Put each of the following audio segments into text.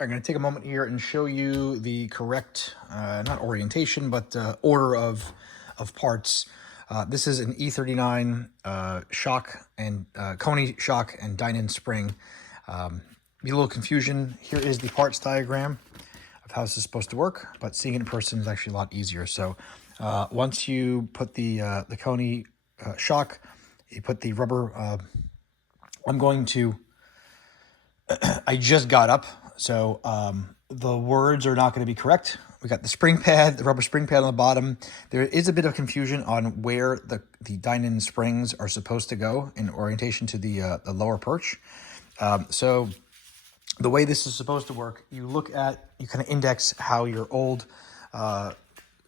I'm going to take a moment here and show you the correct, not orientation, but order of parts. This is an E39 shock and Koni shock and Dinan spring. Be a little confusion. Here is the parts diagram of how this is supposed to work, but seeing it in person is actually a lot easier. So once you put the Koni shock, you put the rubber. I'm going to. I just got up, so the words are not going to be correct. We got the spring pad, the rubber spring pad on the bottom. There is a bit of confusion on where the Dinan springs are supposed to go in orientation to the lower perch. So the way this is supposed to work, you kind of index how your old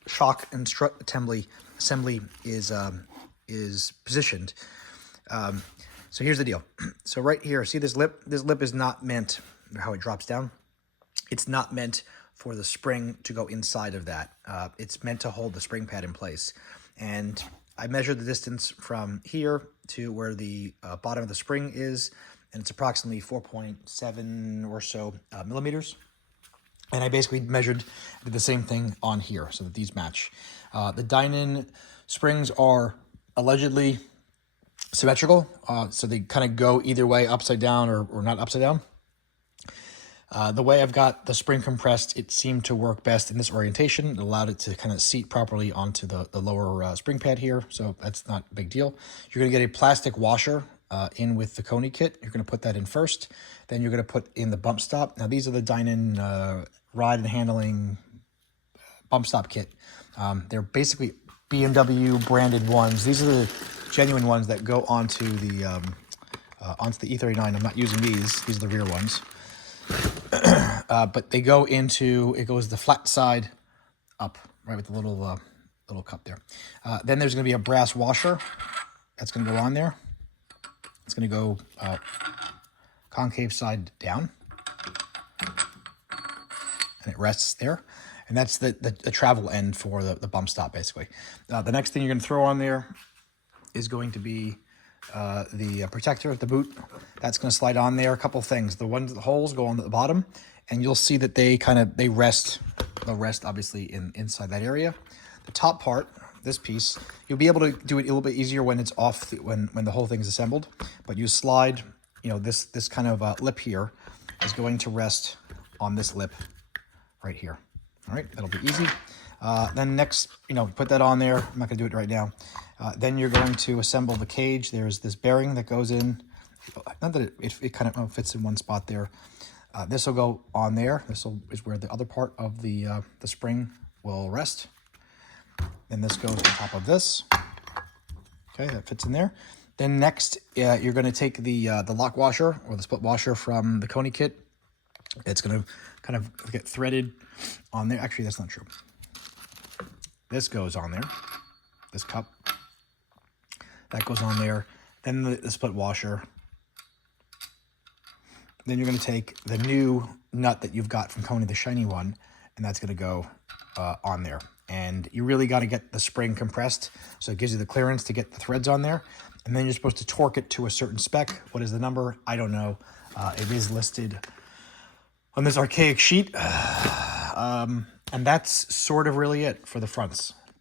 shock and strut assembly is positioned. So here's the deal. So right here, see this lip? This lip is not meant, how it drops down, it's not meant for the spring to go inside of that. It's meant to hold the spring pad in place. And I measured the distance from here to where the bottom of the spring is, and it's approximately 4.7 or so millimeters. And I basically did the same thing on here so that these match. The Dinan springs are allegedly symmetrical, so they kind of go either way, upside down or not upside down. The way I've got the spring compressed, it seemed to work best in this orientation. It allowed it to kind of seat properly onto the lower spring pad here, so that's not a big deal. You're going to get a plastic washer in with the Koni kit. You're going to put that in first. Then you're going to put in the bump stop. Now these are the Dinan ride and handling bump stop kit. They're basically BMW branded ones. These are the genuine ones that go onto the E39. I'm not using these. These are the rear ones. But they go into, it goes the flat side up, right, with the little cup there. Then there's going to be a brass washer that's going to go on there. It's going to go concave side down, and it rests there. And that's the travel end for the bump stop, basically. The next thing you're going to throw on there is going to be the protector, the boot. That's going to slide on there. A couple things. The holes go on the bottom, and you'll see that they rest. They'll rest obviously inside that area. The top part, this piece, you'll be able to do it a little bit easier when it's off, when the whole thing is assembled. But you slide, this kind of lip here is going to rest on this lip right here. All right, that'll be easy. Then next, put that on there. I'm not going to do it right now. Then you're going to assemble the cage. There's this bearing that goes in. Not that it kind of fits in one spot there. This will go on there. This is where the other part of the spring will rest. Then this goes on top of this. Okay, that fits in there. Then next, you're going to take the lock washer or the split washer from the Koni kit. It's going to kind of get threaded on there. Actually, that's not true. This goes on there. This cup. That goes on there. Then the split washer. Then you're going to take the new nut that you've got from Koni, the shiny one, and that's going to go on there. And you really got to get the spring compressed, so it gives you the clearance to get the threads on there. And then you're supposed to torque it to a certain spec. What is the number? I don't know. It is listed on this archaic sheet. And that's sort of really it for the fronts.